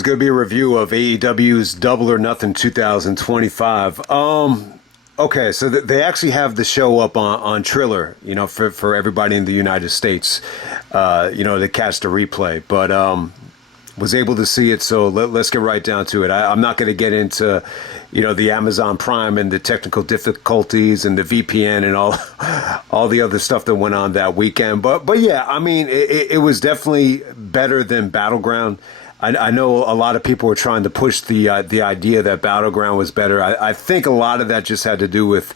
it's going to be a review of AEW's Double or Nothing 2025. Okay, so they actually have the show up on Triller, for everybody in the United States, to catch the replay. But was able to see it, so let's get right down to it. I'm not going to get into, the Amazon Prime and the technical difficulties and the VPN and all the other stuff that went on that weekend. But yeah, I mean, it was definitely better than Battleground. I know a lot of people were trying to push the idea that Battleground was better. I think a lot of that just had to do with,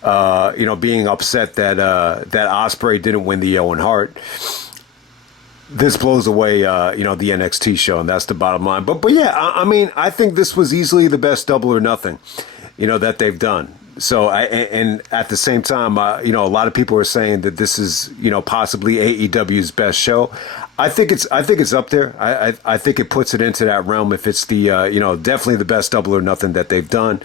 being upset that Ospreay didn't win the Owen Hart. This blows away, the NXT show, and that's the bottom line. But yeah, I mean, I think this was easily the best Double or Nothing, that they've done. So, and at the same time, a lot of people are saying that this is, possibly AEW's best show. I think it's up there. I think it puts it into that realm if it's the, definitely the best Double or Nothing that they've done.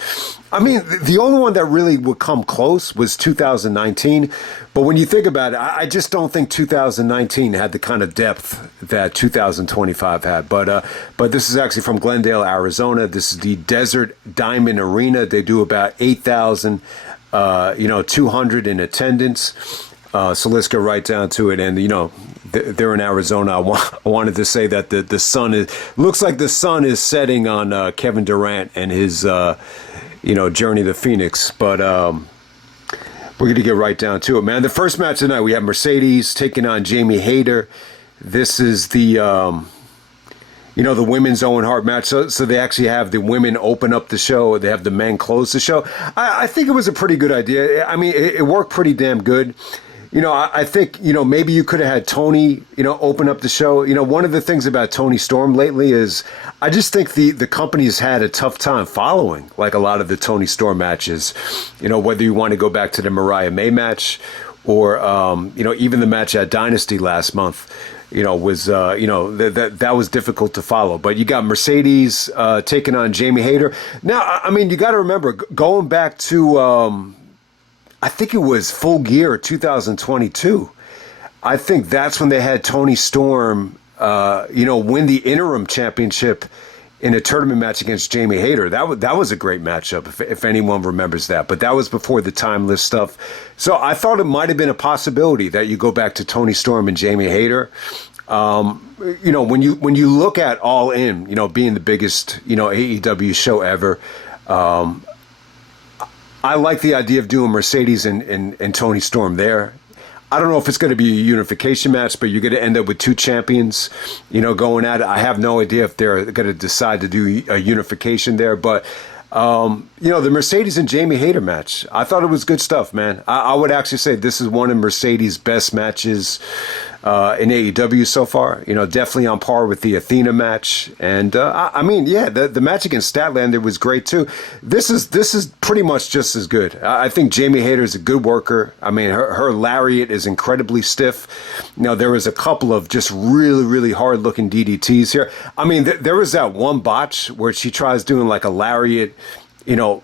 I mean, the only one that really would come close was 2019. But when you think about it, I just don't think 2019 had the kind of depth that 2025 had. But this is actually from Glendale, Arizona. This is the Desert Diamond Arena. They do about 8,200 in attendance. So let's get right down to it. And, they're in Arizona. I wanted to say that the sun looks like the sun is setting on Kevin Durant and his, journey to Phoenix. But we're going to get right down to it, man. The first match tonight, we have Mercedes taking on Jamie Hayter. This is the, the women's Owen Hart match. So they actually have the women open up the show. They have the men close the show. I think it was a pretty good idea. I mean, it worked pretty damn good. I think, maybe you could have had Toni, open up the show. One of the things about Toni Storm lately is I just think the company's had a tough time following, like, a lot of the Toni Storm matches, whether you want to go back to the Mariah May match or, even the match at Dynasty last month, was, that was difficult to follow. But you got Mercedes taking on Jamie Hayter. Now, I mean, you got to remember, going back to... I think it was Full Gear 2022. I think that's when they had Toni Storm, win the interim championship in a tournament match against Jamie Hayter. That was a great matchup, if anyone remembers that. But that was before the Timeless stuff. So I thought it might have been a possibility that you go back to Toni Storm and Jamie Hayter. When you look at All In, being the biggest, AEW show ever, I like the idea of doing Mercedes and Toni Storm there. I don't know if it's going to be a unification match, but you're going to end up with two champions, going at it. I have no idea if they're going to decide to do a unification there. But, the Mercedes and Jamie Hayter match, I thought it was good stuff, man. I would actually say this is one of Mercedes' best matches in AEW so far. Definitely on par with the Athena match. And, the match against Statlander was great, too. This is pretty much just as good. I think Jamie Hayter is a good worker. I mean, her lariat is incredibly stiff. There was a couple of just really, really hard-looking DDTs here. I mean, there was that one botch where she tries doing like a lariat,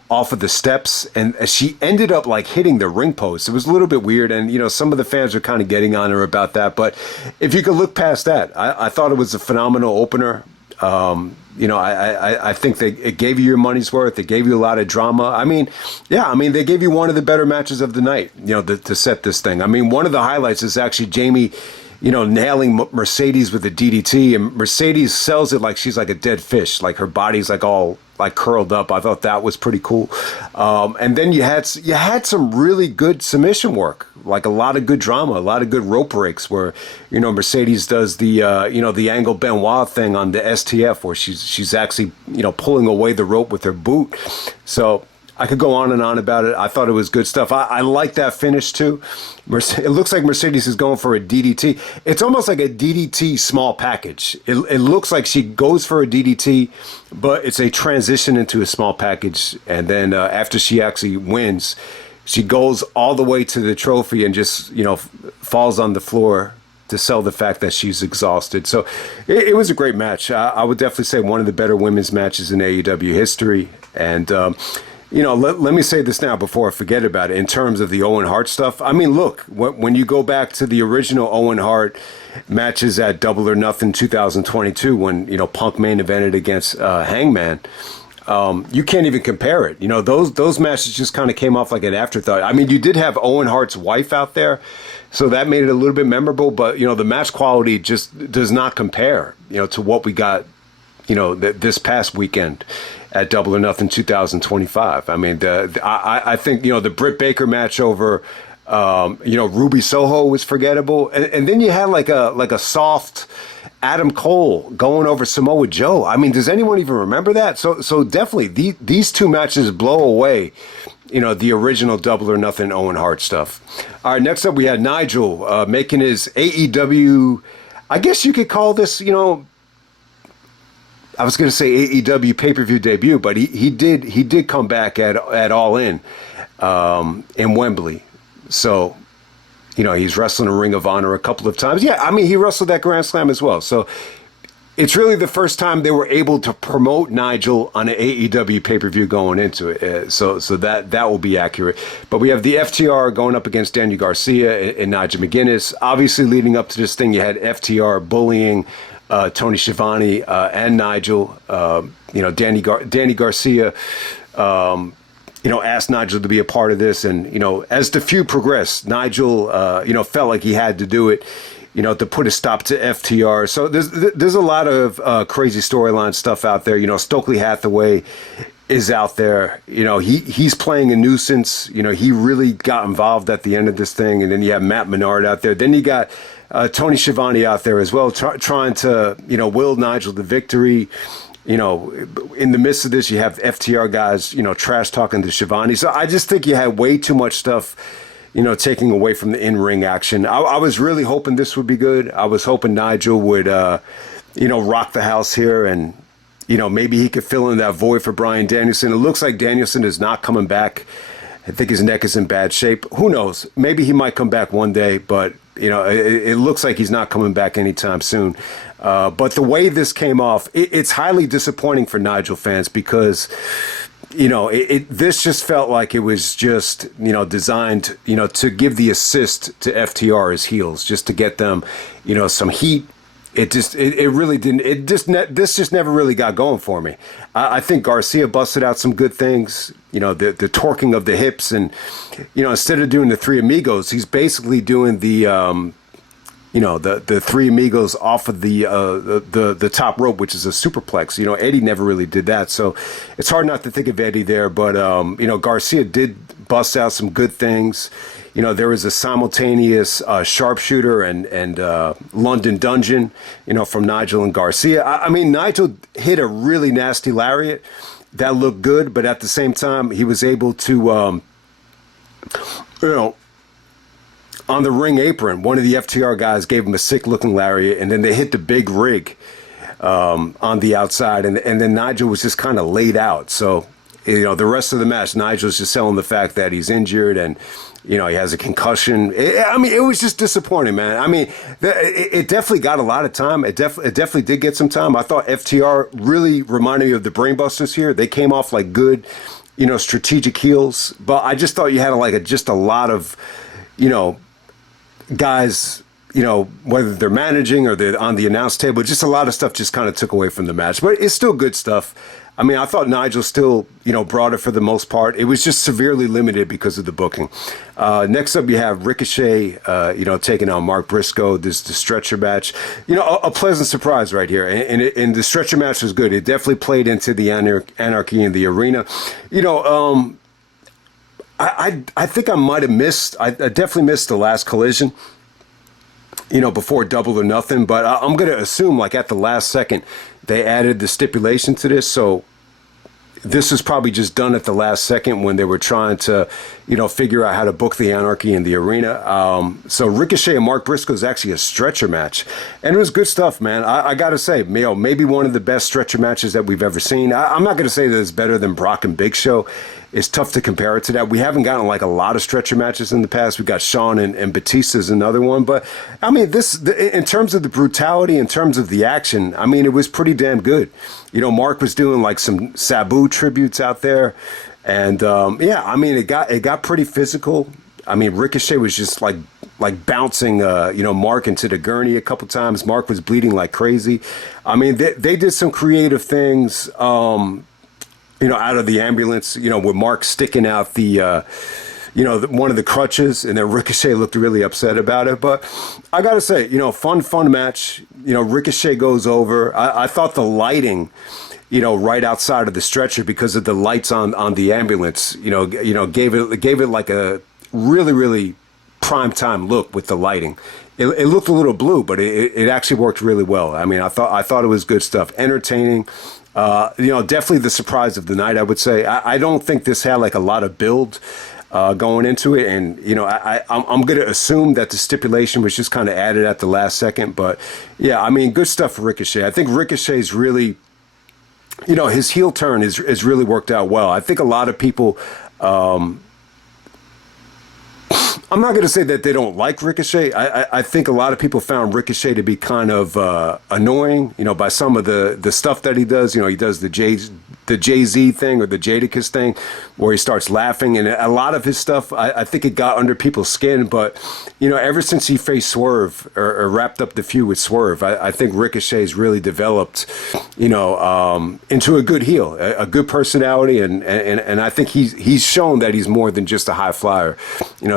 off of the steps, and she ended up like hitting the ring post. It was a little bit weird, and some of the fans were kind of getting on her about that. But if you could look past that, I thought it was a phenomenal opener. I think it gave you your money's worth. It gave you a lot of drama. I mean, they gave you one of the better matches of the night, to set this thing. I mean, one of the highlights is actually Jamie, nailing Mercedes with a DDT, and Mercedes sells it like she's like a dead fish, like her body's like all like curled up. I thought that was pretty cool. And then you had some really good submission work, like a lot of good drama, a lot of good rope breaks where, Mercedes does the, the Angle Benoit thing on the STF where she's actually, pulling away the rope with her boot. So I could go on and on about it. I thought it was good stuff. I like that finish too. It looks like Mercedes is going for a DDT. It's almost like a DDT small package. It looks like she goes for a DDT, but it's a transition into a small package. And then after she actually wins, she goes all the way to the trophy and just, falls on the floor to sell the fact that she's exhausted. So it was a great match. I would definitely say one of the better women's matches in AEW history. And, let me say this now before I forget about it. In terms of the Owen Hart stuff, I mean, look, when you go back to the original Owen Hart matches at Double or Nothing 2022, when Punk main evented against Hangman, you can't even compare it. Those matches just kind of came off like an afterthought. I mean, you did have Owen Hart's wife out there, so that made it a little bit memorable. But the match quality just does not compare, to what we got, this past weekend at Double or Nothing 2025. I mean, I think the Britt Baker match over Ruby Soho was forgettable, and then you had like a soft Adam Cole going over Samoa Joe. I mean, does anyone even remember that? So definitely these two matches blow away the original Double or Nothing Owen Hart stuff. All right, next up we had Nigel making his AEW, I guess you could call this, I was going to say AEW pay-per-view debut, but he did come back at All In Wembley. So, he's wrestled in Ring of Honor a couple of times. Yeah, I mean, he wrestled at Grand Slam as well. So it's really the first time they were able to promote Nigel on an AEW pay-per-view going into it. So that will be accurate. But we have the FTR going up against Daniel Garcia and Nigel McGuinness. Obviously, leading up to this thing, you had FTR bullying Tony Schiavone and Nigel. Danny Garcia, asked Nigel to be a part of this, and as the feud progressed, Nigel, felt like he had to do it, to put a stop to FTR. So there's a lot of crazy storyline stuff out there. Stokely Hathaway is out there. He's playing a nuisance. He really got involved at the end of this thing, and then you have Matt Menard out there. Then you got Tony Schiavone out there as well, trying to, will Nigel to victory. In the midst of this, you have FTR guys, trash talking to Schiavone. So I just think you had way too much stuff, taking away from the in-ring action. I was really hoping this would be good. I was hoping Nigel would, rock the house here, and, maybe he could fill in that void for Bryan Danielson. It looks like Danielson is not coming back. I think his neck is in bad shape. Who knows? Maybe he might come back one day, but it looks like he's not coming back anytime soon. But the way this came off, it's highly disappointing for Nigel fans because, this just felt like it was just, designed, to give the assist to FTR as heels, just to get them, some heat. It really didn't. This just never really got going for me. I think Garcia busted out some good things. The torquing of the hips, and instead of doing the Three Amigos, he's basically doing the Three Amigos off of the top rope, which is a superplex. Eddie never really did that, so it's hard not to think of Eddie there. But Garcia did bust out some good things. There was a simultaneous sharpshooter and London Dungeon, from Nigel and Garcia. I mean, Nigel hit a really nasty lariat that looked good, but at the same time, he was able to, on the ring apron, one of the FTR guys gave him a sick-looking lariat, and then they hit the big rig on the outside, and then Nigel was just kind of laid out. So, the rest of the match, Nigel's just selling the fact that he's injured and, he has a concussion. It was just disappointing, man. I mean, it definitely got a lot of time. It definitely did get some time. I thought FTR really reminded me of the Brainbusters here. They came off like good, strategic heels. But I just thought you had just a lot of, guys, whether they're managing or they're on the announce table, just a lot of stuff just kind of took away from the match. But it's still good stuff. I mean, I thought Nigel still, brought it for the most part. It was just severely limited because of the booking. Next up, you have Ricochet, taking on Mark Briscoe. This is the stretcher match. A pleasant surprise right here. And the stretcher match was good. It definitely played into the anarchy in the arena. I think I might have missed. I definitely missed the last collision. Before Double or Nothing, but I'm going to assume at the last second they added the stipulation to this, so this is probably just done at the last second when they were trying to, figure out how to book the anarchy in the arena. So Ricochet and Mark Briscoe is actually a stretcher match, and it was good stuff, man. I got to say, maybe one of the best stretcher matches that we've ever seen. I'm not going to say that it's better than Brock and Big Show. It's tough to compare it to that. We haven't gotten a lot of stretcher matches in the past. We got Shawn and Batista's another one. But, I mean, in terms of the brutality, in terms of the action, I mean, it was pretty damn good. Mark was doing some Sabu tributes out there, and yeah, I mean, it got pretty physical. I mean, Ricochet was just like bouncing, Mark into the gurney a couple times. Mark was bleeding like crazy. I mean, they did some creative things, out of the ambulance, with Mark sticking out the, one of the crutches, and then Ricochet looked really upset about it. But I got to say, fun match. Ricochet goes over. I thought the lighting, right outside of the stretcher because of the lights on the ambulance, gave it like a really, really prime time look with the lighting. It looked a little blue, but it actually worked really well. I mean, I thought it was good stuff, entertaining. Definitely the surprise of the night, I would say. I don't think this had like a lot of build going into it, and I'm going to assume that the stipulation was just kind of added at the last second. But yeah, I mean, good stuff for Ricochet. I think Ricochet's really, his heel turn is really worked out well. I think a lot of people. I'm not going to say that they don't like Ricochet. I think a lot of people found Ricochet to be kind of annoying, by some of the stuff that he does. He does the Jay-Z thing or the Jadakiss thing where he starts laughing. And a lot of his stuff, I think it got under people's skin. But, ever since he faced Swerve or wrapped up the feud with Swerve, I think Ricochet's really developed, into a good heel, a good personality. And I think he's shown that he's more than just a high flyer,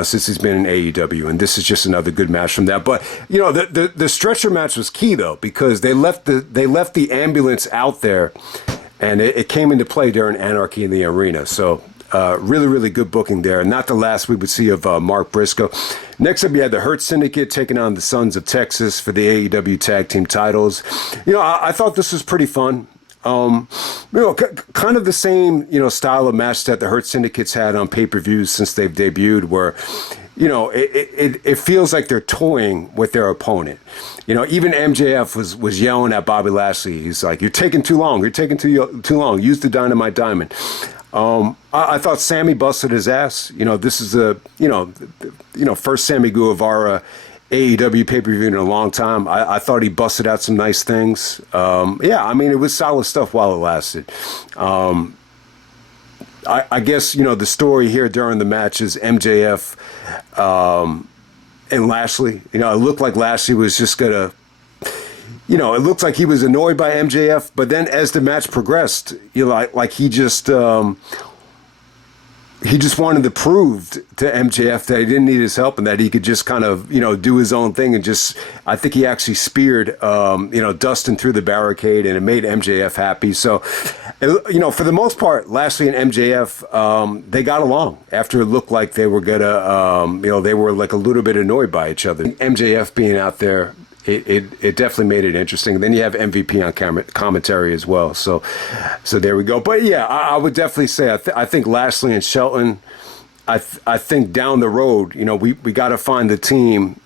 since he's been in AEW, and this is just another good match from that. But the stretcher match was key though, because they left the ambulance out there, and it came into play during Anarchy in the arena. So really, really good booking there. Not the last we would see of Mark Briscoe. Next up, you had the Hurt Syndicate taking on the Sons of Texas for the AEW Tag Team titles. I thought this was pretty fun. Kind of the same, style of match that the Hurt Syndicate's had on pay-per-views since they've debuted, where, it feels like they're toying with their opponent. Even MJF was yelling at Bobby Lashley. He's like, "You're taking too long. You're taking too long. Use the Dynamite Diamond." I thought Sammy busted his ass. This is the, first Sammy Guevara AEW pay-per-view in a long time. I thought he busted out some nice things. Yeah, I mean, it was solid stuff while it lasted. I guess, the story here during the match is MJF and Lashley. It looked like Lashley was just going to, it looked like he was annoyed by MJF, but then as the match progressed, like he just wanted to prove to MJF that he didn't need his help and that he could just kind of, do his own thing, and just, I think he actually speared, Dustin through the barricade, and it made MJF happy. So, for the most part, Lashley and MJF, they got along after it looked like they were gonna, they were like a little bit annoyed by each other. MJF being out there, it definitely made it interesting. And then you have MVP on commentary as well. So there we go. But yeah, I would definitely say I think Lashley and Shelton. I think down the road, we got to find the team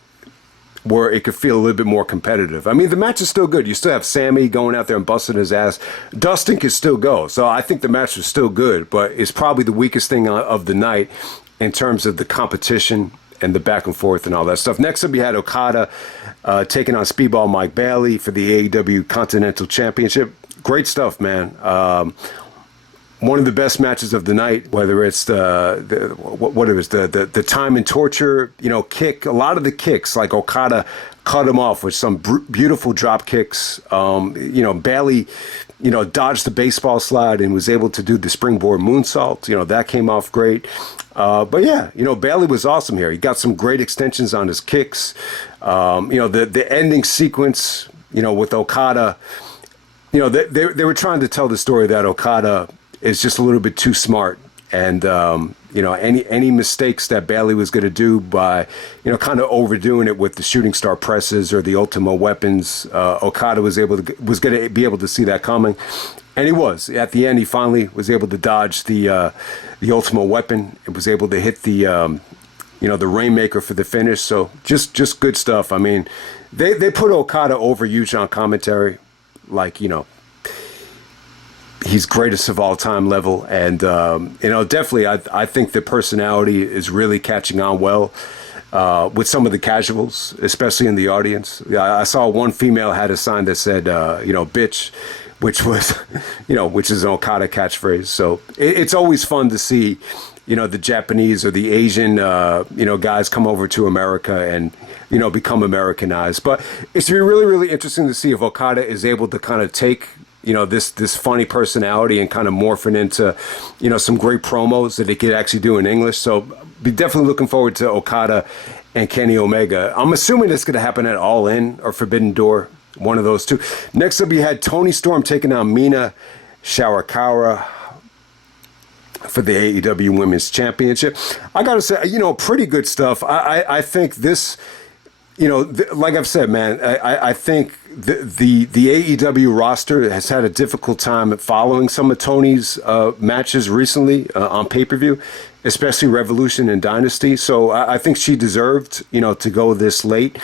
where it could feel a little bit more competitive. I mean, the match is still good. You still have Sammy going out there and busting his ass. Dustin can still go. So I think the match was still good, but it's probably the weakest thing of the night in terms of the competition and the back and forth and all that stuff. Next up, you had Okada taking on Speedball Mike Bailey for the AEW Continental Championship. Great stuff, man. One of the best matches of the night, whether it's the time and torture, kick. A lot of the kicks, like Okada cut him off with some beautiful drop kicks. Bailey, dodged the baseball slide and was able to do the springboard moonsault. That came off great. But yeah, Bailey was awesome here. He got some great extensions on his kicks. The ending sequence, with Okada, they were trying to tell the story that Okada is just a little bit too smart. And, any mistakes that Bailey was going to do by, kind of overdoing it with the shooting star presses or the Ultima weapons, Okada was going to be able to see that coming. And he was. At the end, he finally was able to dodge the Ultima weapon. It was able to hit the, the Rainmaker for the finish. So just good stuff. I mean, they put Okada over huge on commentary, like, he's greatest of all time level. And, definitely I think the personality is really catching on well with some of the casuals, especially in the audience. I saw one female had a sign that said, bitch, which was, which is an Okada catchphrase. So it's always fun to see, the Japanese or the Asian, guys come over to America and, become Americanized. But it's really, really interesting to see if Okada is able to kind of take, this funny personality and kind of morph it into, some great promos that he could actually do in English. So be definitely looking forward to Okada and Kenny Omega. I'm assuming it's going to happen at All In or Forbidden Door, one of those two. Next up, we had Toni Storm taking on Mina Shirakawa for the AEW Women's Championship. I got to say, pretty good stuff. I think this, like I've said, man, I think the AEW roster has had a difficult time following some of Toni's matches recently on pay-per-view, especially Revolution and Dynasty. So I think she deserved, to go this late.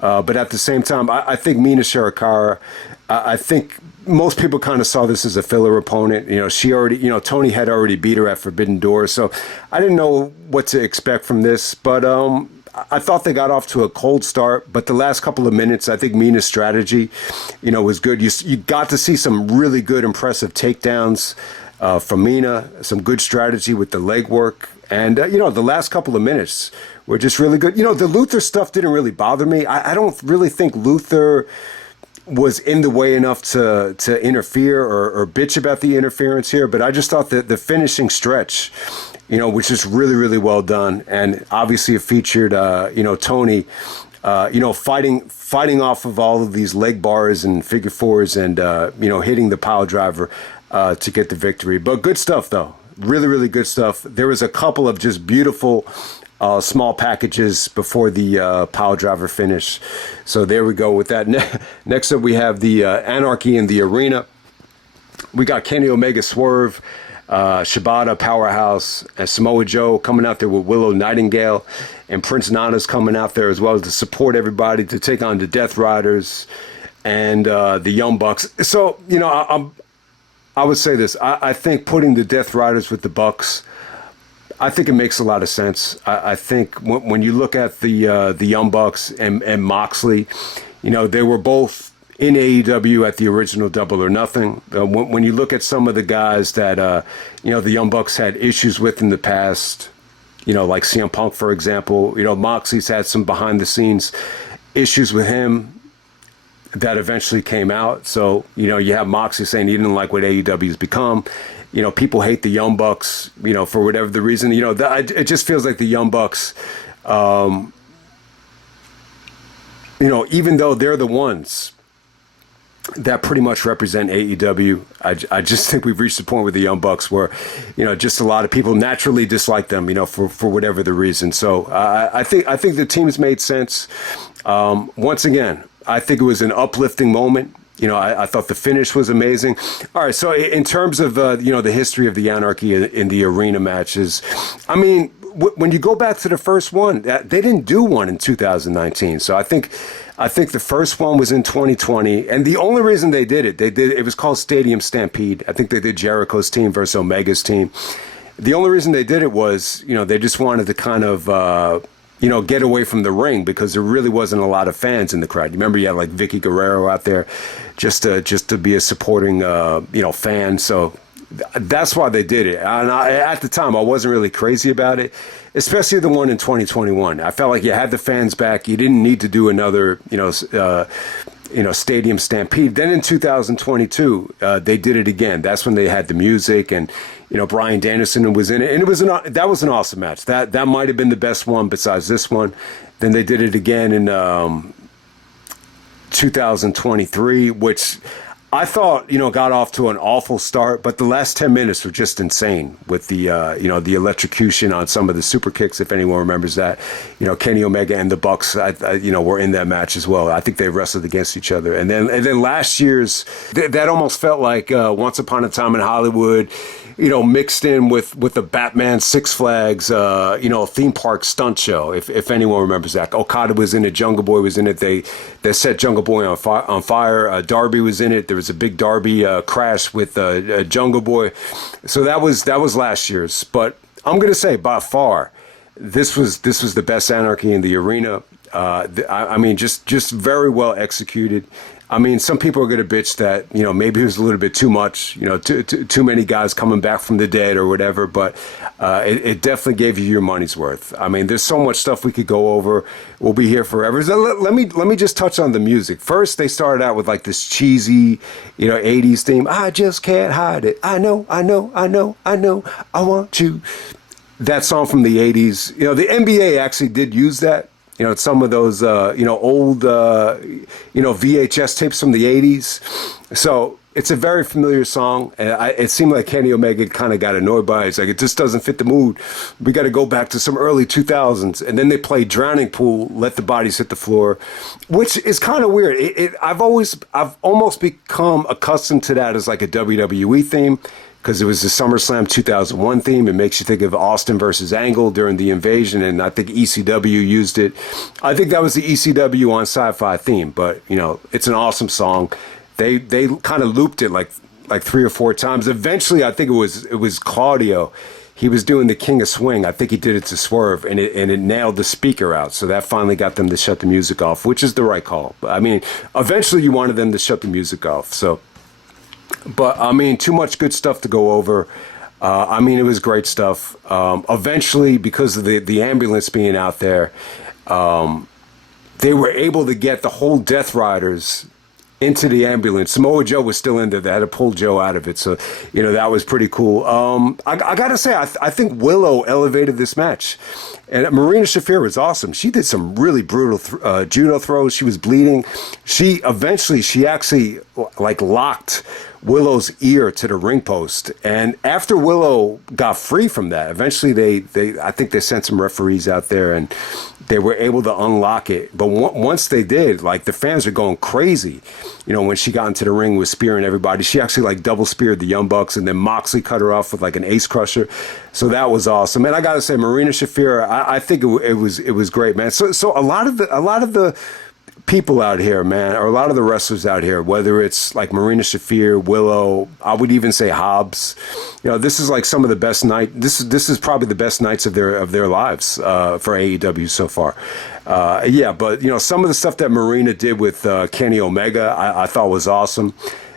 But at the same time, I think Mina Shirakawa, I think most people kind of saw this as a filler opponent. She already, Toni had already beat her at Forbidden Door. So I didn't know what to expect from this. But I thought they got off to a cold start. But the last couple of minutes, I think Mina's strategy, was good. You got to see some really good, impressive takedowns from Mina, some good strategy with the leg work. And, the last couple of minutes were just really good. The Luther stuff didn't really bother me. I don't really think Luther was in the way enough to interfere or bitch about the interference here. But I just thought that the finishing stretch, was just really, really well done. And obviously it featured, Toni, fighting off of all of these leg bars and figure fours and, hitting the pile driver to get the victory. But good stuff, though. Really, really good stuff. There was a couple of just beautiful small packages before the pile driver finish. So there we go with that. Next up, we have the Anarchy in the Arena. We got Kenny Omega, Swerve, Shibata, Powerhouse, and Samoa Joe coming out there with Willow, Nightingale, and Prince Nana's coming out there as well to support everybody to take on the Death Riders and the Young Bucks. So, I would say this. I think putting the Death Riders with the Bucks, I think it makes a lot of sense. I think when you look at the Young Bucks and Moxley, they were both in AEW at the original Double or Nothing. When you look at some of the guys that, the Young Bucks had issues with in the past, like CM Punk, for example, Moxley's had some behind the scenes issues with him that eventually came out. So, you have Moxley saying he didn't like what AEW's become. People hate the Young Bucks, for whatever the reason. It just feels like the Young Bucks, even though they're the ones that pretty much represent AEW, I just think we've reached the point with the Young Bucks where, just a lot of people naturally dislike them, for whatever the reason. So I think the teams made sense. Once again, I think it was an uplifting moment. I thought the finish was amazing. All right, so in terms of, the history of the Anarchy in the arena matches, I mean, when you go back to the first one, they didn't do one in 2019. So I think the first one was in 2020. And the only reason they did it was called Stadium Stampede. I think they did Jericho's team versus Omega's team. The only reason they did it was, they just wanted to kind of, get away from the ring because there really wasn't a lot of fans in the crowd. You remember you had like Vicky Guerrero out there just to be a supporting, fan. So that's why they did it. And at the time, I wasn't really crazy about it, especially the one in 2021. I felt like you had the fans back. You didn't need to do another, Stadium Stampede. Then in 2022, they did it again. That's when they had the music and, Bryan Danielson was in it. And that was an awesome match. That might have been the best one besides this one. Then they did it again in 2023, which I thought, got off to an awful start, but the last 10 minutes were just insane with the, the electrocution on some of the super kicks, if anyone remembers that. Kenny Omega and the Bucks, were in that match as well. I think they wrestled against each other. And then last year's, that almost felt like Once Upon a Time in Hollywood, mixed in with the Batman Six Flags, theme park stunt show, if anyone remembers that. Okada was in it, Jungle Boy was in it. They set Jungle Boy on fire. Darby was in it. There was a big Darby crash with Jungle Boy. So that was last year's. But I'm going to say by far, this was the best Anarchy in the arena. I mean, just very well executed. I mean, some people are going to bitch that, maybe it was a little bit too much, too many guys coming back from the dead or whatever, but it definitely gave you your money's worth. I mean, there's so much stuff we could go over. We'll be here forever. So let me just touch on the music. First, they started out with like this cheesy, 80s theme. I just can't hide it. I know, I want you. That song from the 80s, the NBA actually did use that. Some of those, old, VHS tapes from the 80s. So it's a very familiar song. And it seemed like Kenny Omega kind of got annoyed by it. It's like, it just doesn't fit the mood. We got to go back to some early 2000s. And then they played Drowning Pool, Let the Bodies Hit the Floor, which is kind of weird. I've almost become accustomed to that as like a WWE theme, because it was the SummerSlam 2001 theme. It makes you think of Austin versus Angle during the invasion, and I think ECW used it. I think that was the ECW on Sci-Fi theme, but, it's an awesome song. They kind of looped it like 3 or 4 times. Eventually, I think it was Claudio. He was doing the King of Swing. I think he did it to Swerve, and it nailed the speaker out. So that finally got them to shut the music off, which is the right call. I mean, eventually you wanted them to shut the music off, so... But, I mean, too much good stuff to go over. I mean, it was great stuff. Eventually, because of the ambulance being out there, they were able to get the whole Death Riders into the ambulance. Samoa Joe was still in there. They had to pull Joe out of it. So, that was pretty cool. I got to say, I think Willow elevated this match. And Marina Shafir was awesome. She did some really brutal judo throws. She was bleeding. She actually locked Willow's ear to the ring post. And after Willow got free from that, eventually I think they sent some referees out there and they were able to unlock it. But once they did, the fans are going crazy. When she got into the ring with spearing everybody, she actually double speared the Young Bucks, and then Moxley cut her off with an ace crusher. So that was awesome. And I got to say, Marina Shafir, I think it was great, man. So a lot of the people out here, man, or a lot of the wrestlers out here, whether it's like Marina Shafir, Willow, I would even say Hobbs, this is some of the best night. This is probably the best nights of their lives for AEW so far. But some of the stuff that Marina did with Kenny Omega, I thought was awesome.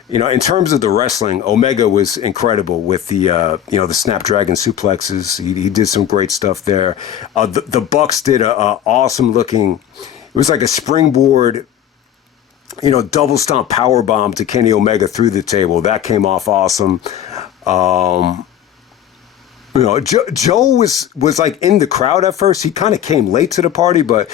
In terms of the wrestling, Omega was incredible with the Snapdragon suplexes. He did some great stuff there. The Bucks did a awesome looking. It was like a springboard, double stomp power bomb to Kenny Omega through the table. That came off awesome. Joe was in the crowd at first. He kind of came late to the party, but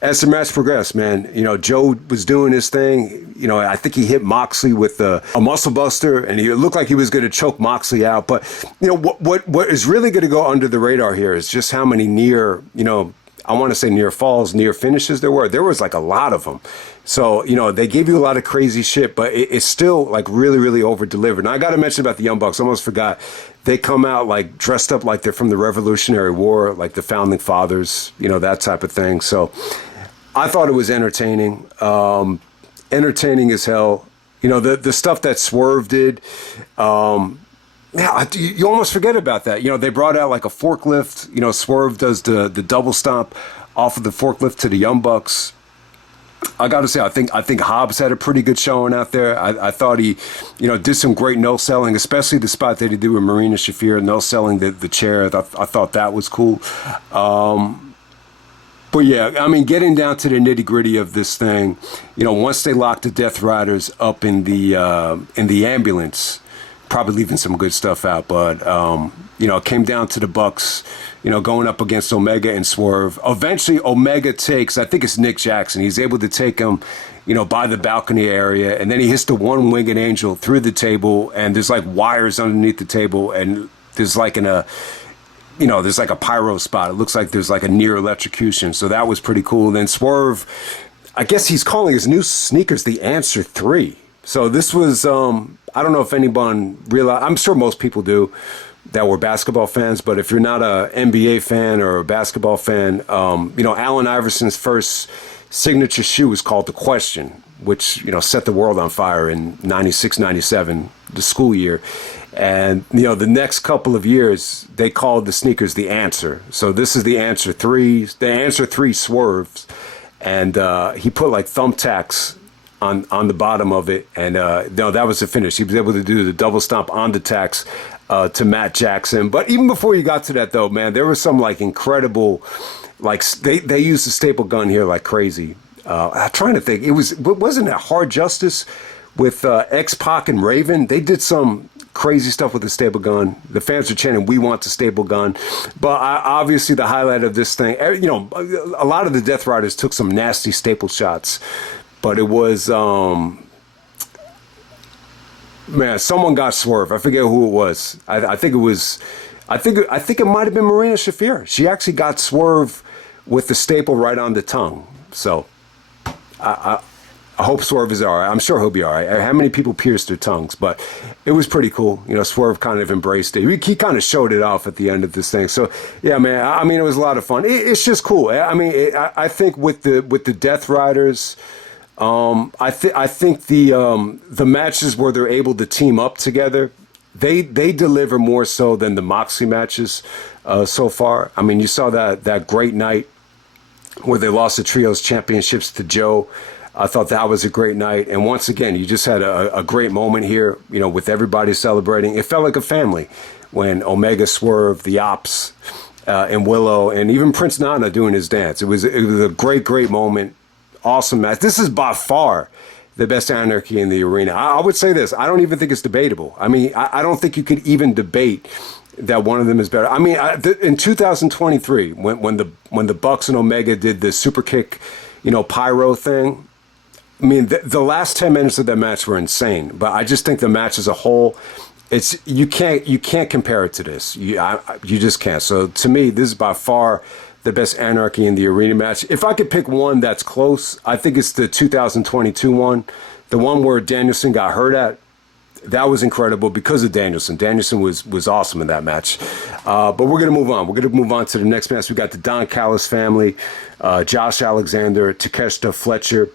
as the match progressed, man, Joe was doing his thing. I think he hit Moxley with a muscle buster, and it looked like he was going to choke Moxley out. But what is really going to go under the radar here is just how many near I want to say near falls, near finishes there were. There was a lot of them. So, they gave you a lot of crazy shit, but it's still really, really over delivered. And I got to mention about the Young Bucks. I almost forgot. They come out dressed up like they're from the Revolutionary War, like the Founding Fathers, that type of thing. So I thought it was entertaining. Entertaining as hell. The stuff that Swerve did, yeah, you almost forget about that. They brought out a forklift. Swerve does the double stomp off of the forklift to the Young Bucks. I got to say, I think Hobbs had a pretty good showing out there. I thought he, did some great no selling, especially the spot that he did with Marina Shafir, no selling the chair. I thought that was cool. But yeah, I mean, getting down to the nitty gritty of this thing, once they locked the Death Riders up in the ambulance. Probably leaving some good stuff out, but it came down to the Bucks, going up against Omega and Swerve. Eventually, Omega takes, I think it's Nick Jackson. He's able to take him, by the balcony area, and then he hits the one-winged angel through the table, and there's wires underneath the table, and there's there's a pyro spot. It looks like there's a near electrocution, so that was pretty cool. And then Swerve, I guess he's calling his new sneakers the Answer 3. So this was, I don't know if anyone realized, I'm sure most people do that were basketball fans, but if you're not a NBA fan or a basketball fan, Allen Iverson's first signature shoe was called The Question, which, set the world on fire in 96, 97, the school year. And, the next couple of years, they called the sneakers The Answer. So this is the Answer 3, the Answer 3 Swerves. and he put like thumbtacks on the bottom of it, and no, that was the finish. He was able to do the double stomp on the tacks to Matt Jackson. But even before you got to that, though, man, there was some like incredible, like they used the staple gun here like crazy. I'm trying to think. Wasn't it Hard Justice with X-Pac and Raven? They did some crazy stuff with the staple gun. The fans were chanting, "We want the staple gun." But obviously the highlight of this thing, you know, a lot of the Death Riders took some nasty staple shots. But it was, man, someone got Swerve. I forget who it was. I think it was, I think it might have been Marina Shafir. She actually got Swerve with the staple right on the tongue. So I hope Swerve is all right. I'm sure he'll be all right. How many people pierced their tongues? But it was pretty cool. You know, Swerve kind of embraced it. He kind of showed it off at the end of this thing. So yeah, man. I mean, it was a lot of fun. It's just cool. I mean, I think with the Death Riders. I think the matches where they're able to team up together, they deliver more so than the Moxley matches so far. I mean, you saw that great night where they lost the trios championships to Joe. I thought that was a great night. And once again, you just had a great moment here, you know, with everybody celebrating. It felt like a family when Omega, Swerve, the Ops, and Willow, and even Prince Nana doing his dance. It was a great moment. Awesome match. This is by far the best Anarchy in the arena. I would say this. I don't even think it's debatable. I mean, I don't think you could even debate that one of them is better. I mean, in 2023, when the Bucks and Omega did the super kick, you know, pyro thing, I mean, the last 10 minutes of that match were insane. But I just think the match as a whole, you can't compare it to this. You just can't. So to me, this is by far the best Anarchy in the arena match. If I could pick one that's close, I think it's the 2022 one. The one where Danielson got hurt at. That was incredible because of Danielson. Danielson was awesome in that match. But we're going to move on. We're going to move on to the next match. We got the Don Callis family, Josh Alexander, Takeshita, Fletcher,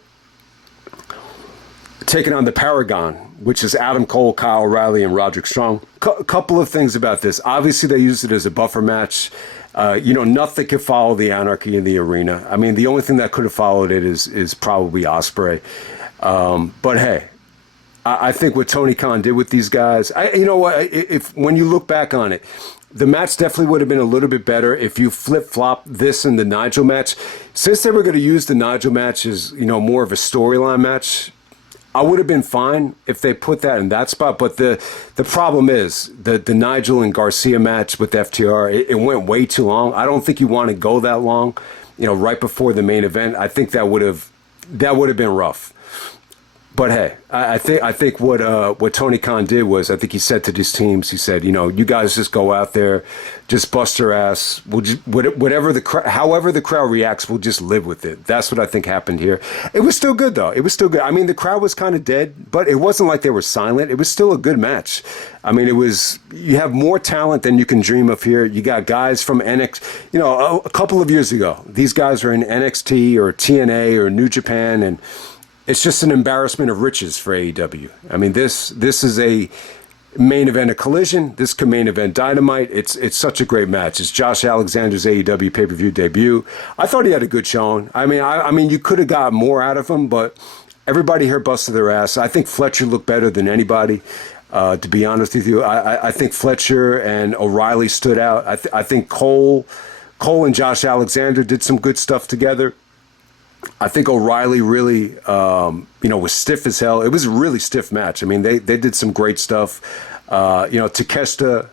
taking on the Paragon, which is Adam Cole, Kyle O'Reilly, and Roderick Strong. Couple of things about this. Obviously, they used it as a buffer match. You know, nothing could follow the Anarchy in the arena. I mean, the only thing that could have followed it is probably Ospreay. But hey, I think what Tony Khan did with these guys, you know what? When you look back on it, the match definitely would have been a little bit better if you flip-flop this and the Nigel match. Since they were going to use the Nigel match as, you know, more of a storyline match, I would have been fine if they put that in that spot, but the problem is the Nigel and Garcia match with FTR, it went way too long. I don't think you want to go that long, you know, right before the main event. I think that would have been rough. But hey, I think what Tony Khan did was, I think he said to these teams, he said, you know, you guys just go out there, just bust your ass. We'll just, however the crowd reacts, we'll just live with it. That's what I think happened here. It was still good though. It was still good. I mean, the crowd was kind of dead, but it wasn't like they were silent. It was still a good match. I mean, you have more talent than you can dream of here. You got guys from NXT, you know, a couple of years ago, these guys were in NXT or TNA or New Japan, and it's just an embarrassment of riches for AEW. I mean, this is a main event of Collision. This could main event Dynamite. It's such a great match. It's Josh Alexander's AEW pay-per-view debut. I thought he had a good showing. I mean, you could have got more out of him, but everybody here busted their ass. I think Fletcher looked better than anybody. To be honest with you, I think Fletcher and O'Reilly stood out. I think Cole and Josh Alexander did some good stuff together. I think O'Reilly really, was stiff as hell. It was a really stiff match. I mean, they did some great stuff. Takeshita,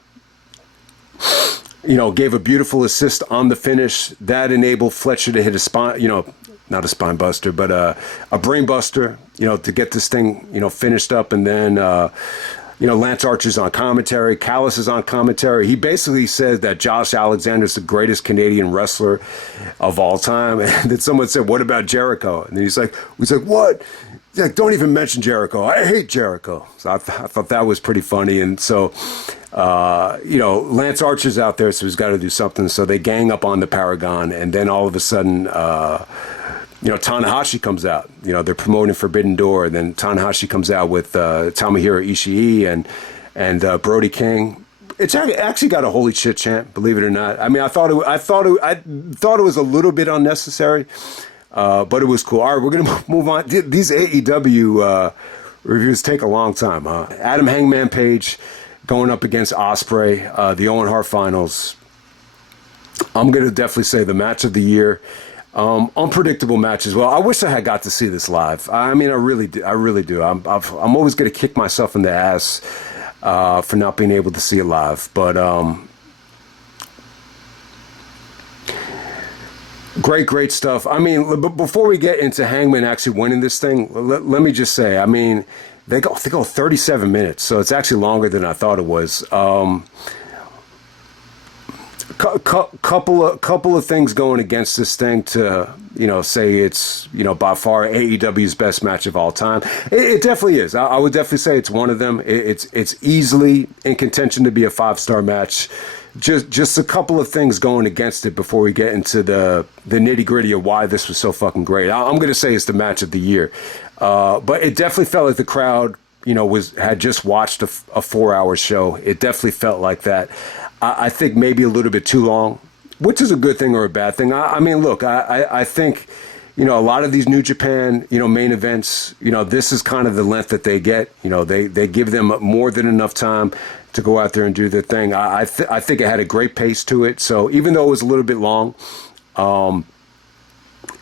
gave a beautiful assist on the finish. That enabled Fletcher to hit a spine, not a spine buster, but a brain buster, to get this thing, finished up. And then, Lance Archer's on commentary. Callis is on commentary. He basically said that Josh Alexander is the greatest Canadian wrestler of all time. And then someone said, "What about Jericho?" And then he's like, "What?" He's like, "Don't even mention Jericho. I hate Jericho." So I thought that was pretty funny. And so, Lance Archer's out there, so he's got to do something. So they gang up on the Paragon. And then all of a sudden, Tanahashi comes out. They're promoting Forbidden Door, and then Tanahashi comes out with Tomohiro Ishii and Brody King. It's actually got a holy shit chant, believe it or not. I mean, I thought it was a little bit unnecessary, But it was cool. All right, we're going to move on. These AEW reviews take a long time, huh? Adam Hangman Page going up against Ospreay, the Owen Hart finals. I'm going to definitely say the match of the year. Unpredictable match as well. I wish I had got to see this live. I mean, I really do. I'm always going to kick myself in the ass for not being able to see it live. But great stuff. I mean, before we get into Hangman actually winning this thing, let me just say, I mean, they go 37 minutes, so it's actually longer than I thought it was. Couple of things going against this thing to, say it's, by far AEW's best match of all time. It definitely is. I would definitely say it's one of them. It's easily in contention to be a 5-star match. Just a couple of things going against it before we get into the nitty gritty of why this was so fucking great. I'm going to say it's the match of the year. But it definitely felt like the crowd, had just watched a 4-hour show. It definitely felt like that. I think maybe a little bit too long, which is a good thing or a bad thing. I mean, look, I think, a lot of these New Japan, main events, this is kind of the length that they get. They give them more than enough time to go out there and do their thing. I think it had a great pace to it. So even though it was a little bit long,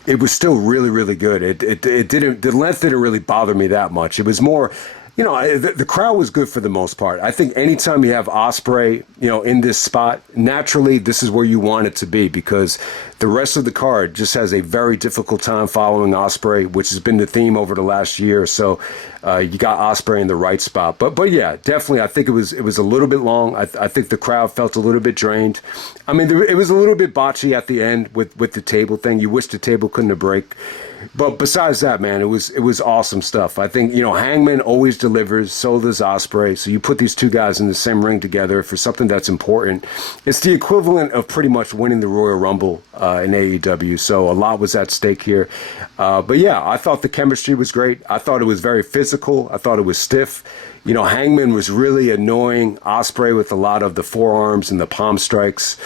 it was still really, really good. The length didn't really bother me that much. It was more, the crowd was good for the most part. I think anytime you have Ospreay, in this spot, naturally this is where you want it to be, because the rest of the card just has a very difficult time following Ospreay, which has been the theme over the last year or so. You got Ospreay in the right spot, but yeah, definitely. I think it was a little bit long. I think the crowd felt a little bit drained. I mean, it was a little bit botchy at the end with the table thing. You wish the table couldn't have break. But besides that, man, it was awesome stuff. I think, Hangman always delivers, so does Ospreay. So you put these two guys in the same ring together for something that's important. It's the equivalent of pretty much winning the Royal Rumble in AEW. So a lot was at stake here. But yeah, I thought the chemistry was great. I thought it was very physical. I thought it was stiff. Hangman was really annoying Ospreay with a lot of the forearms and the palm strikes.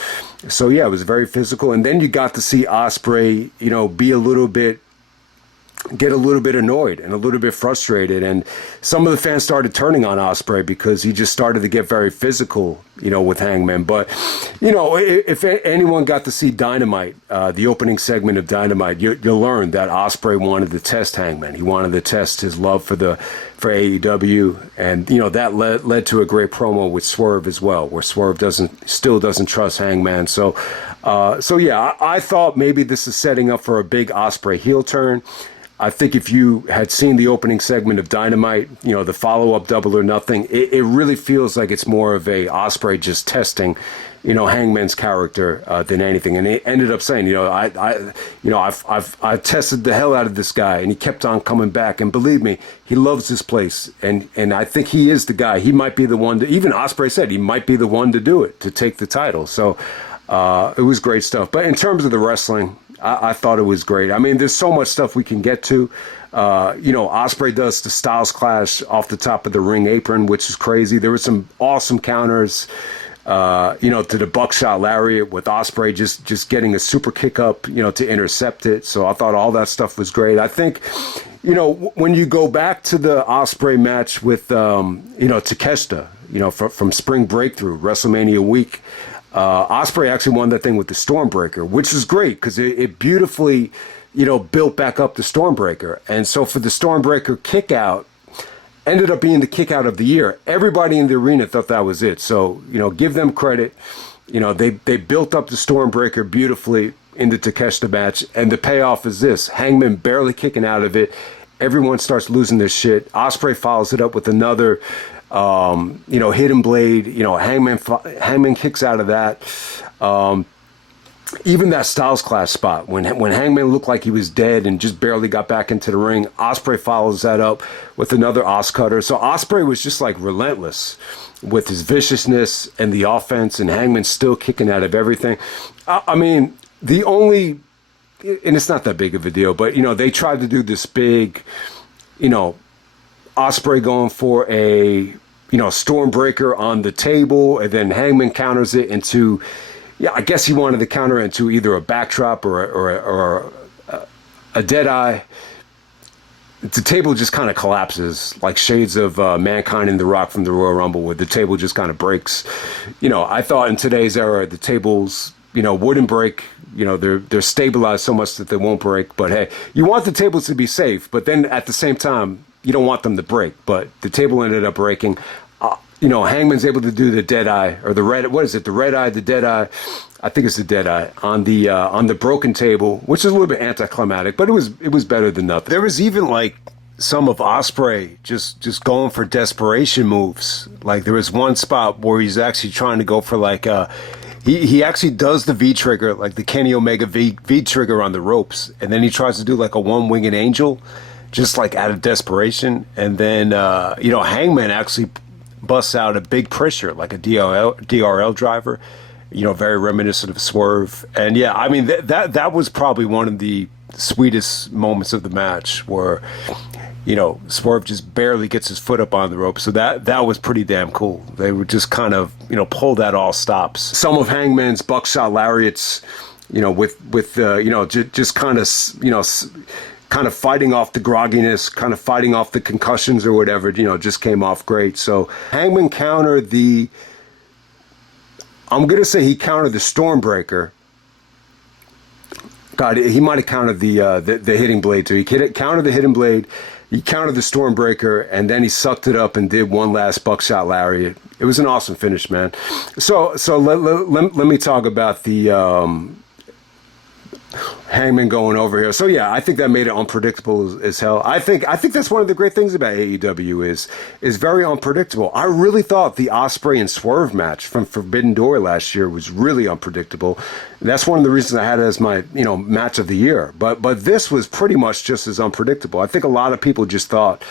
So yeah, it was very physical. And then you got to see Ospreay, get a little bit annoyed and a little bit frustrated, and some of the fans started turning on Ospreay because he just started to get very physical, with Hangman. But, if anyone got to see Dynamite, the opening segment of Dynamite, you'll learn that Ospreay wanted to test Hangman. He wanted to test his love for AEW, and that led to a great promo with Swerve as well, where Swerve still doesn't trust Hangman. So yeah, I thought maybe this is setting up for a big Ospreay heel turn. I think if you had seen the opening segment of Dynamite, the follow-up Double or Nothing, it really feels like it's more of a Ospreay just testing, Hangman's character than anything. And he ended up saying, I've tested the hell out of this guy, and he kept on coming back. And believe me, he loves this place, and I think he is the guy. He might be the one to, even Ospreay said, he might be the one to do it, to take the title. So it was great stuff. But in terms of the wrestling, I thought it was great. I mean, there's so much stuff we can get to. Ospreay does the Styles Clash off the top of the ring apron, which is crazy. There were some awesome counters, to the buckshot lariat with Ospreay just getting a super kick up, to intercept it. So I thought all that stuff was great. I think, when you go back to the Ospreay match with, Takeshita, from Spring Breakthrough, WrestleMania week, Ospreay actually won that thing with the Stormbreaker, which is great because it beautifully, built back up the Stormbreaker. And so for the Stormbreaker kick out, ended up being the kick out of the year. Everybody in the arena thought that was it. So, give them credit. They built up the Stormbreaker beautifully in the Takeshita match. And the payoff is this: Hangman barely kicking out of it. Everyone starts losing their shit. Ospreay follows it up with another hidden blade. Hangman kicks out of that. Even that Styles Clash spot when Hangman looked like he was dead and just barely got back into the ring, Ospreay follows that up with another Os cutter. So Ospreay was just like relentless with his viciousness and the offense, and Hangman still kicking out of everything. I mean, the only, and it's not that big of a deal, but they tried to do this big, Ospreay going for a Stormbreaker on the table, and then Hangman counters it into, I guess he wanted to counter it into either a backdrop or a dead eye. The table just kind of collapses, like shades of Mankind and The Rock from the Royal Rumble, where the table just kind of breaks. I thought in today's era, the tables, wouldn't break. They're stabilized so much that they won't break. But hey, you want the tables to be safe, but then at the same time, you don't want them to break. But the table ended up breaking. Hangman's able to do the dead eye, or the red. What is it? The red eye, the dead eye. I think it's the dead eye on the broken table, which is a little bit anticlimactic, but it was better than nothing. There was even like some of Ospreay just going for desperation moves. Like there was one spot where he's actually trying to go for like he actually does the V trigger, like the Kenny Omega V trigger on the ropes, and then he tries to do like a one-winged angel, just like out of desperation, and then Hangman actually busts out a big pressure like a DRL driver. Very reminiscent of Swerve. And yeah, I mean, that was probably one of the sweetest moments of the match where, Swerve just barely gets his foot up on the rope. So that was pretty damn cool. They would just kind of, pull at all stops. Some of Hangman's buckshot lariats, just kind of fighting off the grogginess, kind of fighting off the concussions or whatever, just came off great. So Hangman countered I'm going to say he countered the Stormbreaker. God, he might have countered the hitting blade too. He countered the hitting blade, he countered the Stormbreaker, and then he sucked it up and did one last buckshot lariat. It was an awesome finish, man. So let me talk about the Hangman going over here. So yeah, I think that made it unpredictable as hell. I think that's one of the great things about AEW is very unpredictable. I really thought the Ospreay and Swerve match from Forbidden Door last year was really unpredictable. That's one of the reasons I had it as my match of the year. But this was pretty much just as unpredictable. I think a lot of people just thought,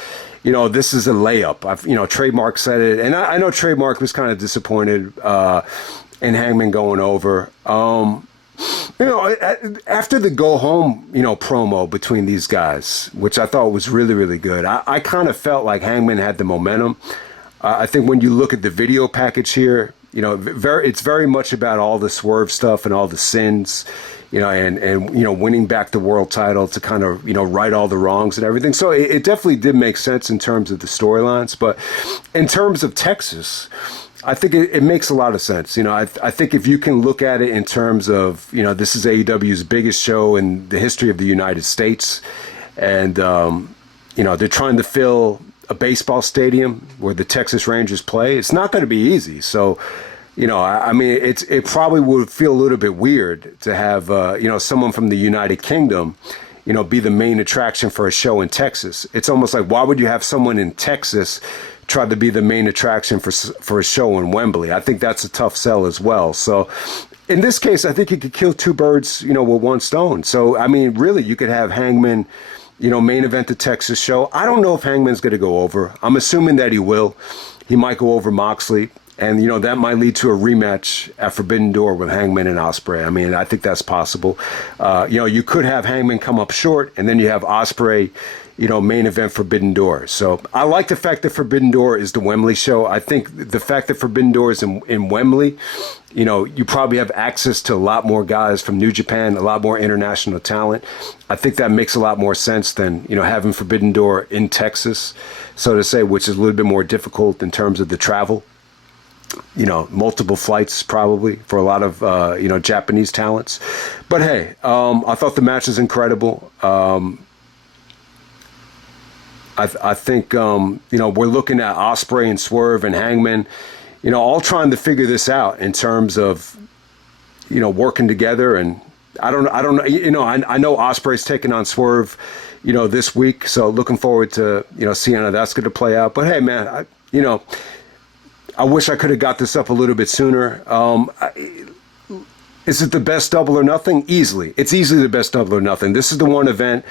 this is a layup. Trademark said it, and I know Trademark was kind of disappointed in Hangman going over. After the go home, promo between these guys, which I thought was really, really good, I kind of felt like Hangman had the momentum. I think when you look at the video package here, it's very much about all the Swerve stuff and all the sins, and winning back the world title to kind of, right all the wrongs and everything. So it definitely did make sense in terms of the storylines. But in terms of Texas, I think it makes a lot of sense. I think if you can look at it in terms of, this is AEW's biggest show in the history of the United States. And, they're trying to fill a baseball stadium where the Texas Rangers play. It's not going to be easy. So, it probably would feel a little bit weird to have, someone from the United Kingdom, be the main attraction for a show in Texas. It's almost like, why would you have someone in Texas try to be the main attraction for a show in Wembley? I think that's a tough sell as well. So in this case, I think you could kill two birds, with one stone. So, really, you could have Hangman, main event the Texas show. I don't know if Hangman's going to go over. I'm assuming that he will. He might go over Moxley. And, that might lead to a rematch at Forbidden Door with Hangman and Ospreay. I think that's possible. You could have Hangman come up short, and then you have Ospreay, main event Forbidden Door. So I like the fact that Forbidden Door is the Wembley show. I think the fact that Forbidden Door is in Wembley, you probably have access to a lot more guys from New Japan, a lot more international talent. I think that makes a lot more sense than, having Forbidden Door in Texas, so to say, which is a little bit more difficult in terms of the travel. Multiple flights probably for a lot of, Japanese talents. But hey, I thought the match was incredible. I think, we're looking at Ospreay and Swerve and Hangman, all trying to figure this out in terms of, working together. And I know Ospreay's taking on Swerve, this week. So looking forward to, seeing how that's going to play out. But hey, man, I wish I could have got this up a little bit sooner. Is it the best Double or Nothing? Easily. It's easily the best Double or Nothing. This is the one event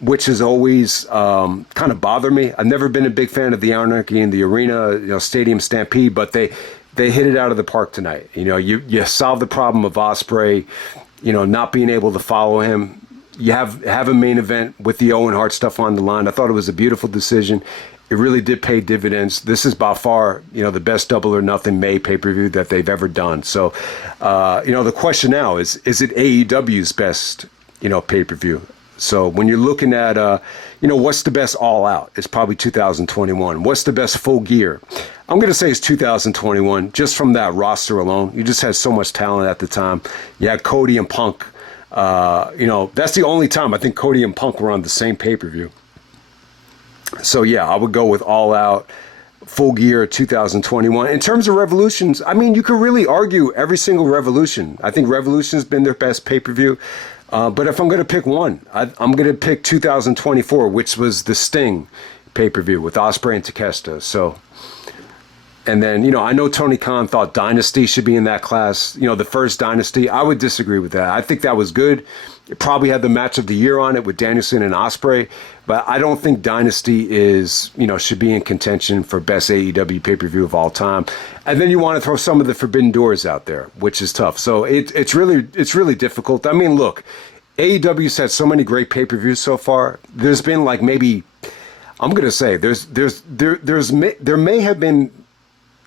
which has always kind of bothered me. I've never been a big fan of the Anarchy in the Arena, Stadium Stampede, but they hit it out of the park tonight. You solve the problem of Ospreay, not being able to follow him. You have a main event with the Owen Hart stuff on the line. I thought it was a beautiful decision. It really did pay dividends. This is by far, the best Double or Nothing May pay-per-view that they've ever done. So, the question now is it AEW's best, pay-per-view? So when you're looking at, what's the best All Out? It's probably 2021. What's the best Full Gear? I'm going to say it's 2021, just from that roster alone. You just had so much talent at the time. You had Cody and Punk. That's the only time I think Cody and Punk were on the same pay-per-view. So, yeah, I would go with All Out, Full Gear 2021. In terms of Revolutions, I mean, you could really argue every single Revolution. I think Revolution's been their best pay-per-view. But if I'm going to pick one, I'm going to pick 2024, which was the Sting pay-per-view with Ospreay and Takeshita. So, and then, I know Tony Khan thought Dynasty should be in that class. The first Dynasty, I would disagree with that. I think that was good. It probably had the match of the year on it with Danielson and Ospreay. But I don't think Dynasty should be in contention for best AEW pay-per-view of all time. And then you want to throw some of the Forbidden Doors out there, which is tough. So it's really difficult. I mean, look, AEW's had so many great pay-per-views so far. There's been like maybe, I'm going to say, there may have been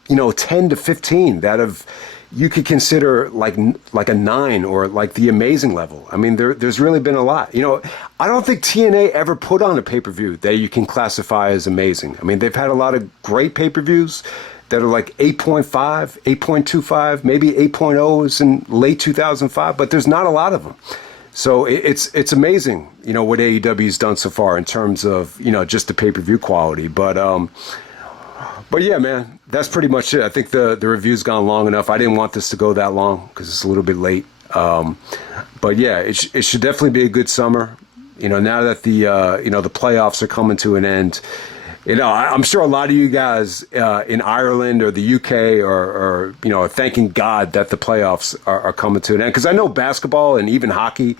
10 to 15 that you could consider like a 9 or like the amazing level. I mean, there's really been a lot. I don't think TNA ever put on a pay-per-view that you can classify as amazing. I mean, they've had a lot of great pay-per-views that are like 8.5, 8.25, maybe 8.0s in late 2005, but there's not a lot of them. So it's amazing, what AEW's done so far in terms of, just the pay-per-view quality. But yeah, man, that's pretty much it. I think the review's gone long enough. I didn't want this to go that long because it's a little bit late. But yeah, it should definitely be a good summer. Now that the playoffs are coming to an end, I'm sure a lot of you guys in Ireland or the UK are thanking God that the playoffs are coming to an end. Because I know basketball and even hockey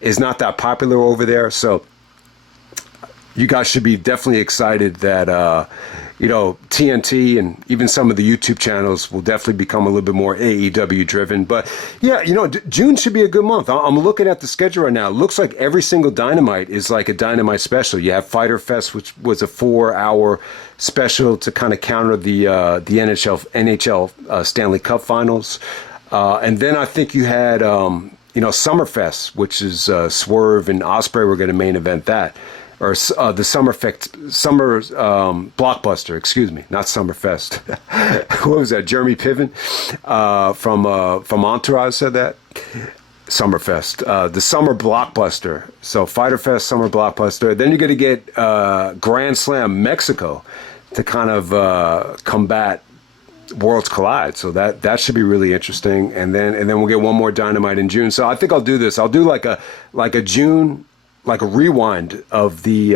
is not that popular over there. So you guys should be definitely excited that, TNT and even some of the YouTube channels will definitely become a little bit more AEW driven. But yeah, June should be a good month. I'm looking at the schedule right now. It looks like every single Dynamite is like a Dynamite special. You have Fyter Fest, which was a 4-hour special to kind of counter the NHL Stanley Cup Finals. And then I think you had, Summerfest, which is Swerve and Ospreay were going to main event that. Or the summer blockbuster, excuse me, not Summerfest. What was that? Jeremy Piven from Entourage said that. Summerfest, the summer blockbuster. So Fyter Fest, summer blockbuster. Then you're going to get Grand Slam Mexico to kind of combat Worlds Collide. So that should be really interesting. And then we'll get one more Dynamite in June. So I think I'll do this. I'll do like a June. Like a rewind of the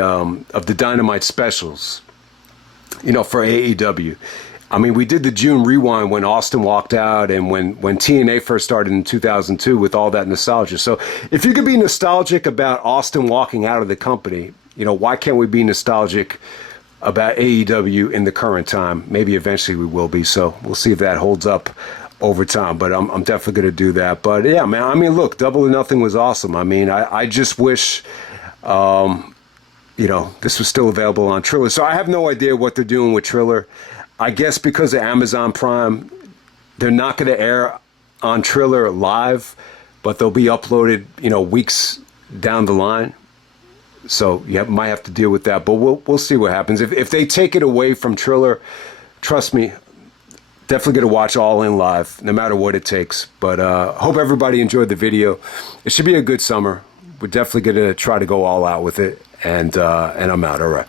Dynamite specials, for AEW. I mean, we did the June rewind when Austin walked out and when TNA first started in 2002 with all that nostalgia. So if you could be nostalgic about Austin walking out of the company, why can't we be nostalgic about AEW in the current time? Maybe eventually we will be. So we'll see if that holds up over time, but I'm definitely going to do that. But yeah, man, I mean, look, Double or Nothing was awesome. I mean, I just wish, this was still available on Triller. So I have no idea what they're doing with Triller. I guess because of Amazon Prime, they're not going to air on Triller live, but they'll be uploaded, weeks down the line. So you might have to deal with that, but we'll see what happens. If they take it away from Triller, trust me, definitely going to watch All In live, no matter what it takes. But hope everybody enjoyed the video. It should be a good summer. We're definitely going to try to go all out with it. And I'm out. All right.